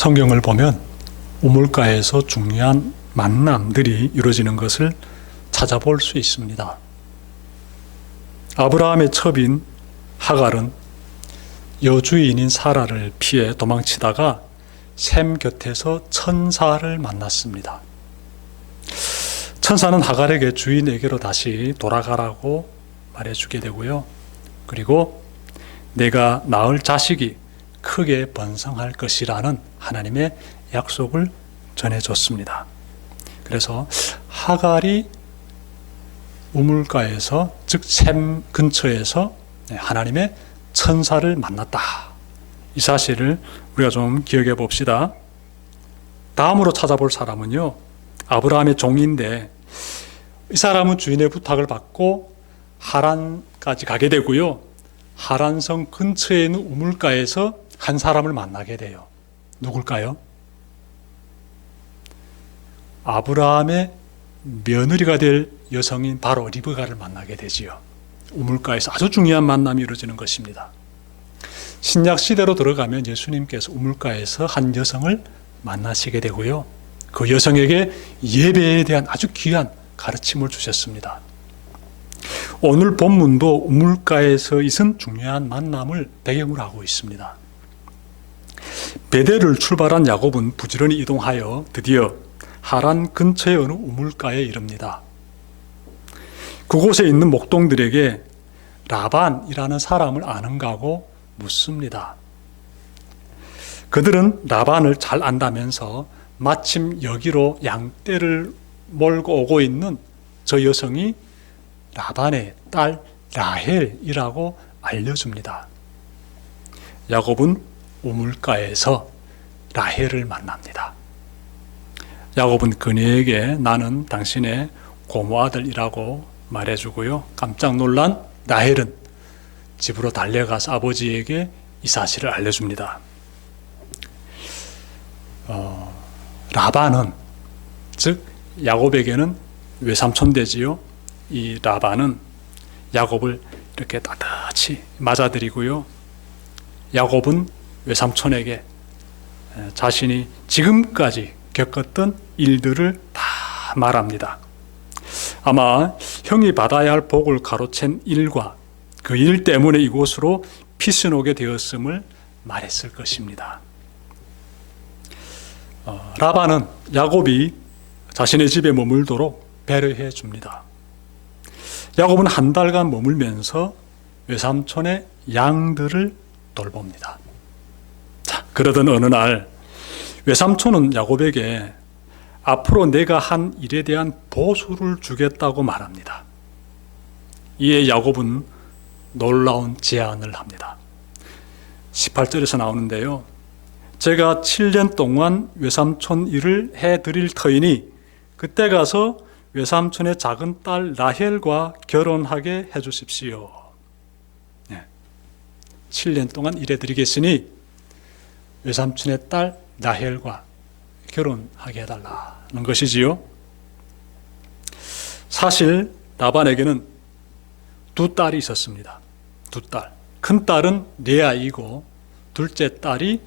성경을 보면 우물가에서 중요한 만남들이 이루어지는 것을 찾아볼 수 있습니다. 아브라함의 첩인 하갈은 여주인인 사라를 피해 도망치다가 셈 곁에서 천사를 만났습니다. 천사는 하갈에게 주인에게로 다시 돌아가라고 말해주게 되고요. 그리고 내가 낳을 자식이 크게 번성할 것이라는 하나님의 약속을 전해줬습니다. 그래서 하갈이 우물가에서, 즉 셈 근처에서 하나님의 천사를 만났다. 이 사실을 우리가 좀 기억해 봅시다. 다음으로 찾아볼 사람은요, 아브라함의 종인데 이 사람은 주인의 부탁을 받고 하란까지 가게 되고요. 하란성 근처에 있는 우물가에서 한 사람을 만나게 돼요. 누굴까요? 아브라함의 며느리가 될 여성인 바로 리브가를 만나게 되지요. 우물가에서 아주 중요한 만남이 이루어지는 것입니다. 신약 시대로 들어가면 예수님께서 우물가에서 한 여성을 만나시게 되고요. 그 여성에게 예배에 대한 아주 귀한 가르침을 주셨습니다. 오늘 본문도 우물가에서 있은 중요한 만남을 배경으로 하고 있습니다. 베델을 출발한 야곱은 부지런히 이동하여 드디어 하란 근처의 어느 우물가에 이릅니다. 그곳에 있는 목동들에게 라반이라는 사람을 아는가 하고 묻습니다. 그들은 라반을 잘 안다면서 마침 여기로 양떼를 몰고 오고 있는 저 여성이 라반의 딸 라헬이라고 알려줍니다. 야곱은 우물가에서 라헬을 만납니다. 야곱은 그녀에게 나는 당신의 고모아들이라고 말해주고요. 깜짝 놀란 라헬은 집으로 달려가서 아버지에게 이 사실을 알려줍니다. 라반은, 즉 야곱에게는 외삼촌 되지요. 이 라반은 야곱을 이렇게 따뜻이 맞아들이고요. 야곱은 외삼촌에게 자신이 지금까지 겪었던 일들을 다 말합니다. 아마 형이 받아야 할 복을 가로챈 일과 그 일 때문에 이곳으로 피신 오게 되었음을 말했을 것입니다. 라반은 야곱이 자신의 집에 머물도록 배려해 줍니다. 야곱은 한 달간 머물면서 외삼촌의 양들을 돌봅니다. 자, 그러던 어느 날 외삼촌은 야곱에게 앞으로 내가 한 일에 대한 보수를 주겠다고 말합니다. 이에 야곱은 놀라운 제안을 합니다. 18절에서 나오는데요. 제가 7년 동안 외삼촌 일을 해드릴 터이니 그때 가서 외삼촌의 작은 딸 라헬과 결혼하게 해주십시오. 7년 동안 일해드리겠으니 외삼촌의 딸 라헬과 결혼하게 해달라는 것이지요. 사실 라반에게는 두 딸이 있었습니다. 두 딸. 큰 딸은 레아이고 둘째 딸이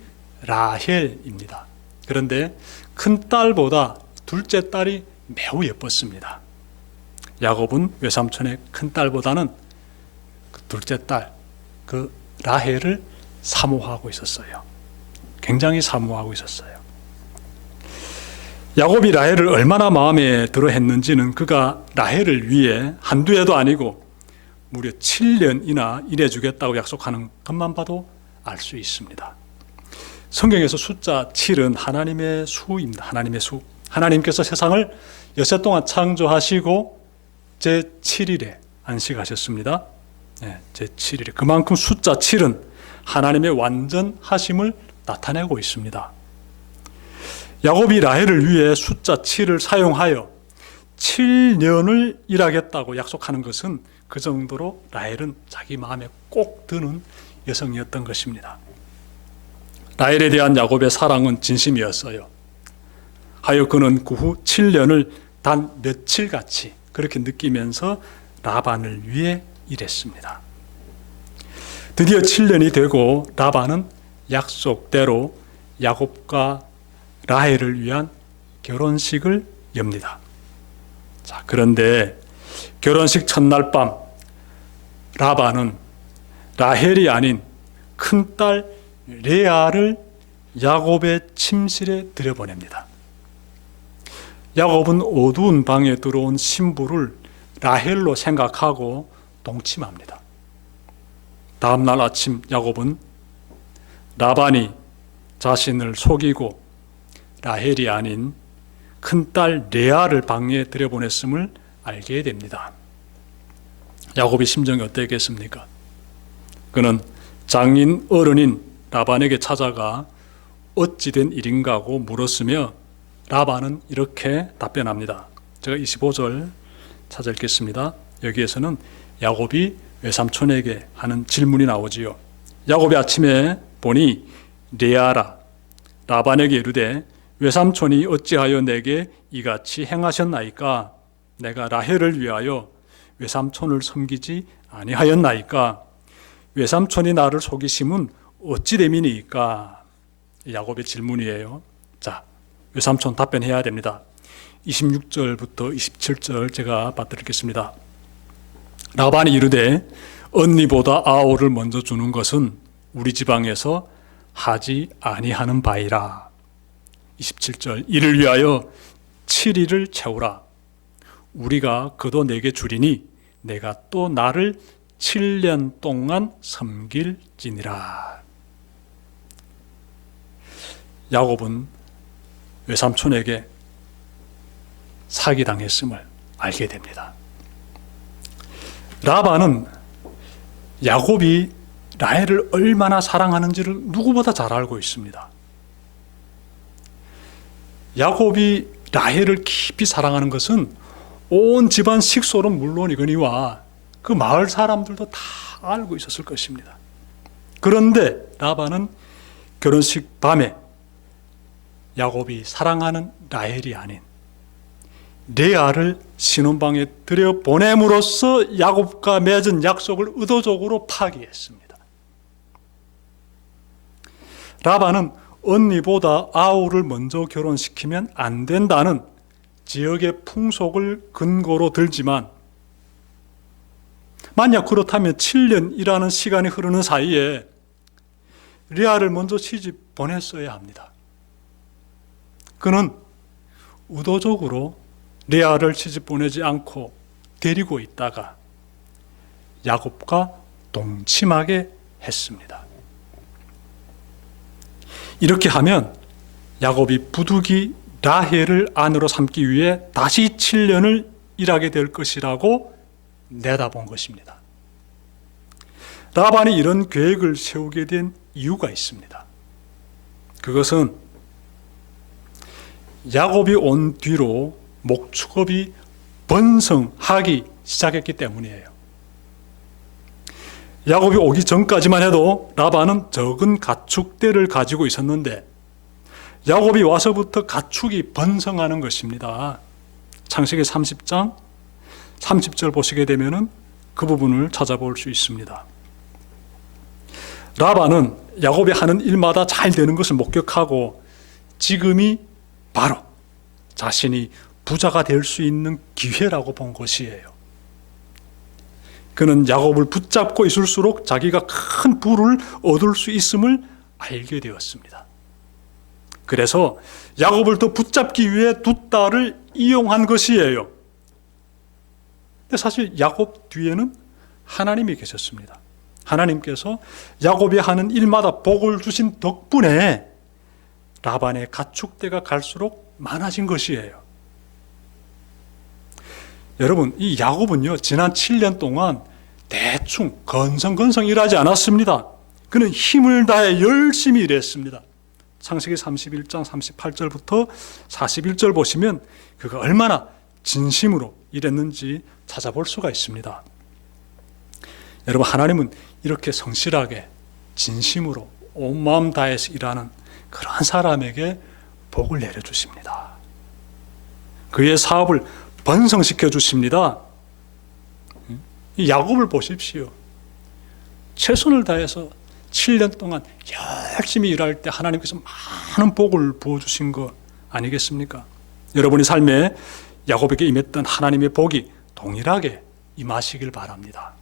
라헬입니다. 그런데 큰 딸보다 둘째 딸이 매우 예뻤습니다. 야곱은 외삼촌의 큰 딸보다는 그 둘째 딸, 그 라헬을 사모하고 있었어요. 굉장히 사모하고 있었어요. 야곱이 라헬을 얼마나 마음에 들어 했는지는 그가 라헬을 위해 한두 해도 아니고 무려 7년이나 일해주겠다고 약속하는 것만 봐도 알 수 있습니다. 성경에서 숫자 7은 하나님의 수입니다. 하나님의 수. 하나님께서 세상을 여세 동안 창조하시고 제7일에 안식하셨습니다. 제7일에. 그만큼 숫자 7은 하나님의 완전하심을 나타내고 있습니다. 야곱이 라헬을 위해 숫자 7을 사용하여 7년을 일하겠다고 약속하는 것은 그 정도로 라헬은 자기 마음에 꼭 드는 여성이었던 것입니다. 라헬에 대한 야곱의 사랑은 진심이었어요. 하여 그는 그 후 7년을 단 며칠같이 그렇게 느끼면서 라반을 위해 일했습니다. 드디어 7년이 되고 라반은 약속대로 야곱과 라헬을 위한 결혼식을 엽니다. 자, 그런데 결혼식 첫날 밤 라반은 라헬이 아닌 큰딸 레아를 야곱의 침실에 들여보냅니다. 야곱은 어두운 방에 들어온 신부를 라헬로 생각하고 동침합니다. 다음 날 아침 야곱은 라반이 자신을 속이고 라헬이 아닌 큰딸 레아를 방에 들여보냈음을 알게 됩니다. 야곱의 심정이 어땠겠습니까? 그는 장인 어른인 라반에게 찾아가 어찌 된 일인가 고 물었으며 라반은 이렇게 답변합니다. 제가 25절 찾아 읽겠습니다. 여기에서는 야곱이 외삼촌에게 하는 질문이 나오지요. 야곱이 아침에 보니 레아라 라반에게 이르되 외삼촌이 어찌하여 내게 이같이 행하셨나이까? 내가 라헬을 위하여 외삼촌을 섬기지 아니하였나이까? 외삼촌이 나를 속이심은 어찌 됨이니까? 야곱의 질문이에요. 자, 외삼촌 답변해야 됩니다. 26절부터 27절 제가 받들겠습니다. 라반이 이르되 언니보다 아우를 먼저 주는 것은 우리 지방에서 하지 아니하는 바이라. 27절 이를 위하여 7일을 채우라. 우리가 그도 내게 주리니 내가 또 나를 7년 동안 섬길지니라. 야곱은 외삼촌에게 사기당했음을 알게 됩니다. 라반은 야곱이 라헬을 얼마나 사랑하는지를 누구보다 잘 알고 있습니다. 야곱이 라헬을 깊이 사랑하는 것은 온 집안 식솔은 물론이거니와 그 마을 사람들도 다 알고 있었을 것입니다. 그런데 라반은 결혼식 밤에 야곱이 사랑하는 라헬이 아닌 레아를 신혼방에 들여보냄으로써 야곱과 맺은 약속을 의도적으로 파기했습니다. 라반은 언니보다 아우를 먼저 결혼시키면 안 된다는 지역의 풍속을 근거로 들지만 만약 그렇다면 7년이라는 시간이 흐르는 사이에 레아를 먼저 시집 보냈어야 합니다. 그는 의도적으로 레아를 시집 보내지 않고 데리고 있다가 야곱과 동침하게 했습니다. 이렇게 하면 야곱이 부득이 라헬을 아내로 삼기 위해 다시 7년을 일하게 될 것이라고 내다본 것입니다. 라반이 이런 계획을 세우게 된 이유가 있습니다. 그것은 야곱이 온 뒤로 목축업이 번성하기 시작했기 때문이에요. 야곱이 오기 전까지만 해도 라반은 적은 가축대를 가지고 있었는데 야곱이 와서부터 가축이 번성하는 것입니다. 창세기 30장 30절 보시게 되면 그 부분을 찾아볼 수 있습니다. 라반은 야곱이 하는 일마다 잘 되는 것을 목격하고 지금이 바로 자신이 부자가 될 수 있는 기회라고 본 것이에요. 그는 야곱을 붙잡고 있을수록 자기가 큰 부를 얻을 수 있음을 알게 되었습니다. 그래서 야곱을 더 붙잡기 위해 두 딸을 이용한 것이에요. 근데 사실 야곱 뒤에는 하나님이 계셨습니다. 하나님께서 야곱이 하는 일마다 복을 주신 덕분에 라반의 가축대가 갈수록 많아진 것이에요. 여러분, 이 야곱은요, 지난 7년 동안 대충 건성건성 일하지 않았습니다. 그는 힘을 다해 열심히 일했습니다. 창세기 31장 38절부터 41절 보시면 그가 얼마나 진심으로 일했는지 찾아볼 수가 있습니다. 여러분, 하나님은 이렇게 성실하게 진심으로 온 마음 다해서 일하는 그런 사람에게 복을 내려주십니다. 그의 사업을 번성시켜 주십니다. 이 야곱을 보십시오. 최선을 다해서 7년 동안 열심히 일할 때 하나님께서 많은 복을 부어주신 거 아니겠습니까? 여러분의 삶에 야곱에게 임했던 하나님의 복이 동일하게 임하시길 바랍니다.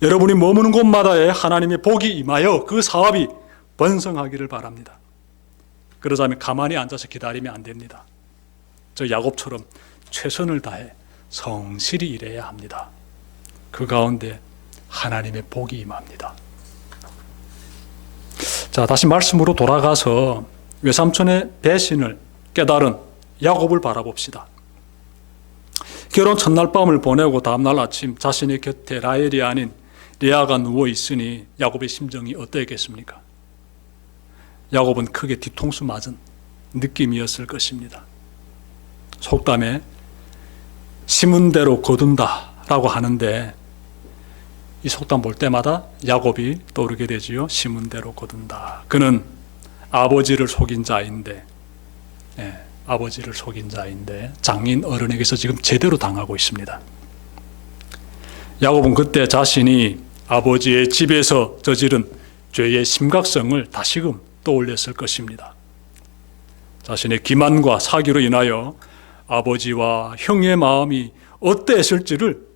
여러분이 머무는 곳마다에 하나님의 복이 임하여 그 사업이 번성하기를 바랍니다. 그러자면 가만히 앉아서 기다리면 안 됩니다. 저 야곱처럼 최선을 다해 성실히 일해야 합니다. 그 가운데 하나님의 복이 임합니다. 자, 다시 말씀으로 돌아가서 외삼촌의 배신을 깨달은 야곱을 바라봅시다. 결혼 첫날 밤을 보내고 다음날 아침 자신의 곁에 라헬이 아닌 레아가 누워 있으니 야곱의 심정이 어떠했겠습니까? 야곱은 크게 뒤통수 맞은 느낌이었을 것입니다. 속담에 심은 대로 거둔다 라고 하는데 이 속담 볼 때마다 야곱이 떠오르게 되지요. 심은 대로 거둔다. 그는 아버지를 속인 자인데, 아버지를 속인 자인데 장인 어른에게서 지금 제대로 당하고 있습니다. 야곱은 그때 자신이 아버지의 집에서 저지른 죄의 심각성을 다시금 떠올렸을 것입니다. 자신의 기만과 사기로 인하여 아버지와 형의 마음이 어떠했을지를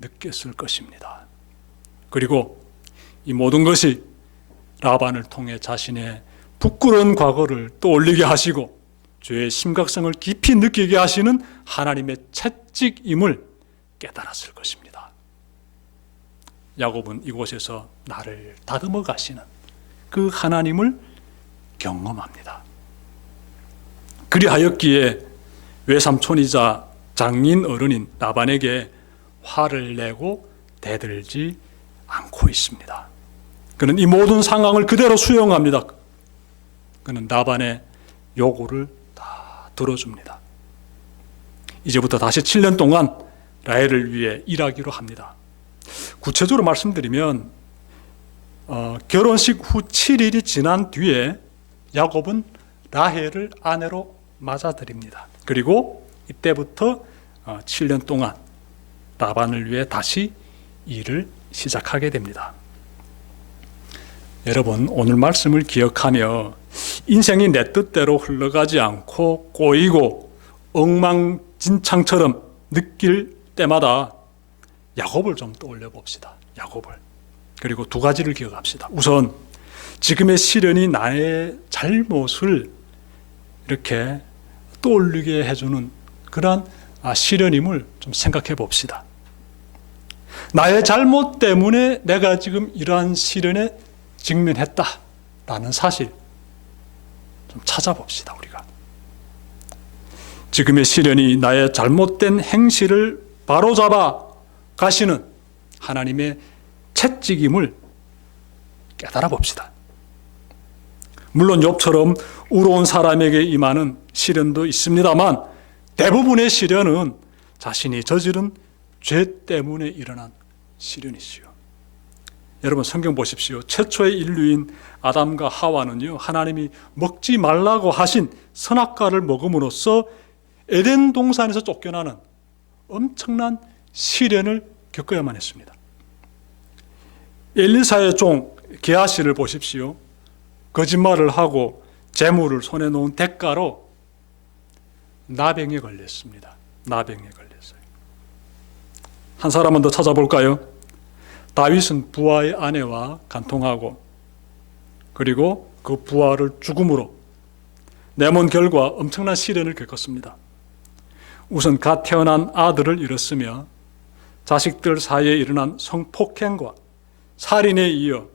느꼈을 것입니다. 그리고 이 모든 것이 라반을 통해 자신의 부끄러운 과거를 떠올리게 하시고 죄의 심각성을 깊이 느끼게 하시는 하나님의 채찍임을 깨달았을 것입니다. 야곱은 이곳에서 나를 다듬어 가시는 그 하나님을 경험합니다. 그리하였기에 외삼촌이자 장인 어른인 라반에게 화를 내고 대들지 않고 있습니다. 그는 이 모든 상황을 그대로 수용합니다. 그는 라반의 요구를 다 들어줍니다. 이제부터 다시 7년 동안 라헬을 위해 일하기로 합니다. 구체적으로 말씀드리면 결혼식 후 7일이 지난 뒤에 야곱은 라헬을 아내로 맞아들입니다. 그리고 이때부터 7년 동안 라반을 위해 다시 일을 시작하게 됩니다. 여러분, 오늘 말씀을 기억하며 인생이 내 뜻대로 흘러가지 않고 꼬이고 엉망진창처럼 느낄 때마다 야곱을 좀 떠올려 봅시다. 야곱을. 그리고 두 가지를 기억합시다. 우선 지금의 시련이 나의 잘못을 이렇게 떠올리게 해주는 그러한 시련임을 좀 생각해 봅시다. 나의 잘못 때문에 내가 지금 이러한 시련에 직면했다라는 사실 좀 찾아봅시다. 우리가 지금의 시련이 나의 잘못된 행실을 바로잡아 가시는 하나님의 채찍임을 깨달아 봅시다. 물론 욥처럼 의로운 사람에게 임하는 시련도 있습니다만 대부분의 시련은 자신이 저지른 죄 때문에 일어난 시련이지요. 여러분, 성경 보십시오. 최초의 인류인 아담과 하와는요, 하나님이 먹지 말라고 하신 선악과를 먹음으로써 에덴 동산에서 쫓겨나는 엄청난 시련을 겪어야만 했습니다. 엘리사의 종 게하시를 보십시오. 거짓말을 하고 재물을 손에 놓은 대가로 나병에 걸렸습니다. 나병에 걸렸어요. 한 사람은 더 찾아볼까요? 다윗은 부하의 아내와 간통하고 그리고 그 부하를 죽음으로 내몬 결과 엄청난 시련을 겪었습니다. 우선 갓 태어난 아들을 잃었으며 자식들 사이에 일어난 성폭행과 살인에 이어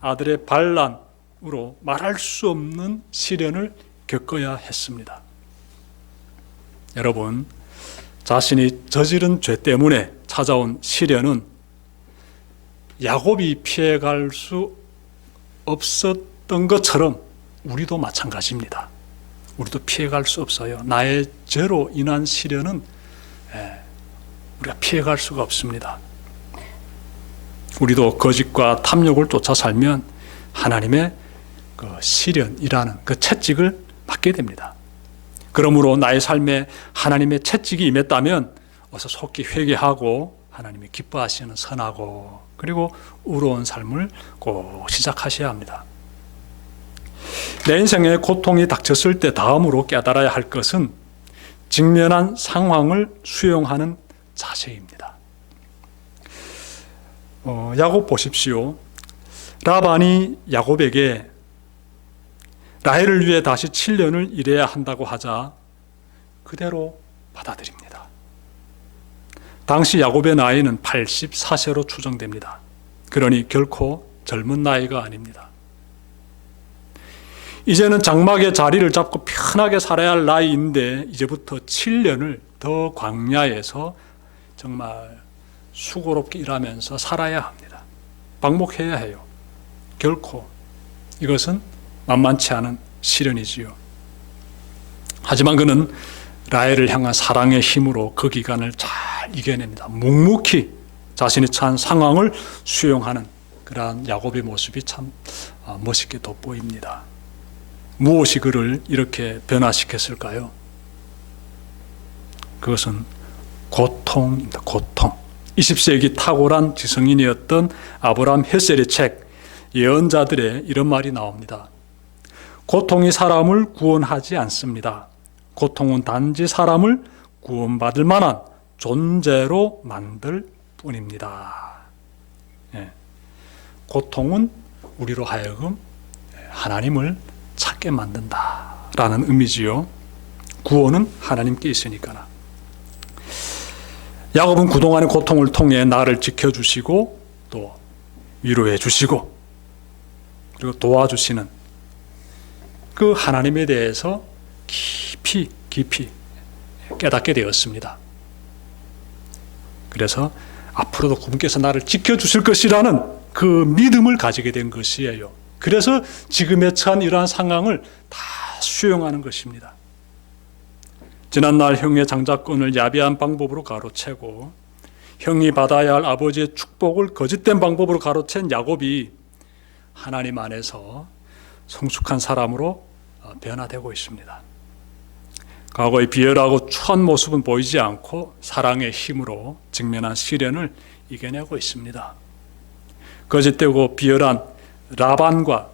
아들의 반란으로 말할 수 없는 시련을 겪어야 했습니다. 여러분, 자신이 저지른 죄 때문에 찾아온 시련은 야곱이 피해갈 수 없었던 것처럼 우리도 마찬가지입니다. 우리도 피해갈 수 없어요. 나의 죄로 인한 시련은 우리가 피해갈 수가 없습니다. 우리도 거짓과 탐욕을 쫓아 살면 하나님의 그 시련이라는 그 채찍을 받게 됩니다. 그러므로 나의 삶에 하나님의 채찍이 임했다면 어서 속히 회개하고 하나님이 기뻐하시는 선하고 그리고 의로운 삶을 꼭 시작하셔야 합니다. 내 인생에 고통이 닥쳤을 때 다음으로 깨달아야 할 것은 직면한 상황을 수용하는 자세입니다. 야곱 보십시오. 라반이 야곱에게 라헬을 위해 다시 7년을 일해야 한다고 하자 그대로 받아들입니다. 당시 야곱의 나이는 84세로 추정됩니다. 그러니 결코 젊은 나이가 아닙니다. 이제는 장막의 자리를 잡고 편하게 살아야 할 나이인데 이제부터 7년을 더 광야에서 정말 수고롭게 일하면서 살아야 합니다. 방목해야 해요. 결코 이것은 만만치 않은 시련이지요. 하지만 그는 라헬을 향한 사랑의 힘으로 그 기간을 잘 이겨냅니다. 묵묵히 자신이 처한 상황을 수용하는 그러한 야곱의 모습이 참 멋있게 돋보입니다. 무엇이 그를 이렇게 변화시켰을까요? 그것은 고통입니다. 고통. 20세기 탁월한 지성인이었던 아브라함 헬셀의 책 예언자들의 이런 말이 나옵니다. 고통이 사람을 구원하지 않습니다. 고통은 단지 사람을 구원받을 만한 존재로 만들 뿐입니다. 고통은 우리로 하여금 하나님을 찾게 만든다라는 의미지요. 구원은 하나님께 있으니까. 야곱은 그동안의 고통을 통해 나를 지켜주시고 또 위로해 주시고 그리고 도와주시는 그 하나님에 대해서 깊이 깨닫게 되었습니다. 그래서 앞으로도 그분께서 나를 지켜주실 것이라는 그 믿음을 가지게 된 것이에요. 그래서 지금에 처한 이러한 상황을 다 수용하는 것입니다. 지난날 형의 장자권을 야비한 방법으로 가로채고 형이 받아야 할 아버지의 축복을 거짓된 방법으로 가로챈 야곱이 하나님 안에서 성숙한 사람으로 변화되고 있습니다. 과거의 비열하고 추한 모습은 보이지 않고 사랑의 힘으로 직면한 시련을 이겨내고 있습니다. 거짓되고 비열한 라반과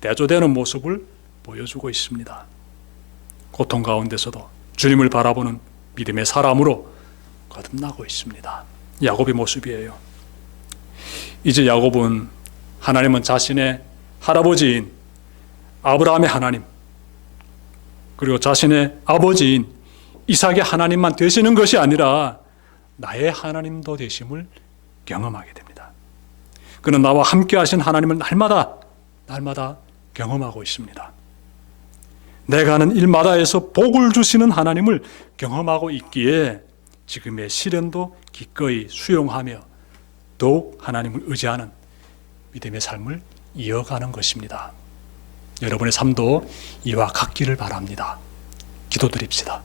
대조되는 모습을 보여주고 있습니다. 고통 가운데서도 주님을 바라보는 믿음의 사람으로 거듭나고 있습니다. 야곱의 모습이에요. 이제 야곱은 하나님은 자신의 할아버지인 아브라함의 하나님 그리고 자신의 아버지인 이삭의 하나님만 되시는 것이 아니라 나의 하나님도 되심을 경험하게 됩니다. 그는 나와 함께 하신 하나님을 날마다 경험하고 있습니다. 내가 하는 일마다에서 복을 주시는 하나님을 경험하고 있기에 지금의 시련도 기꺼이 수용하며 더욱 하나님을 의지하는 믿음의 삶을 이어가는 것입니다. 여러분의 삶도 이와 같기를 바랍니다. 기도드립시다.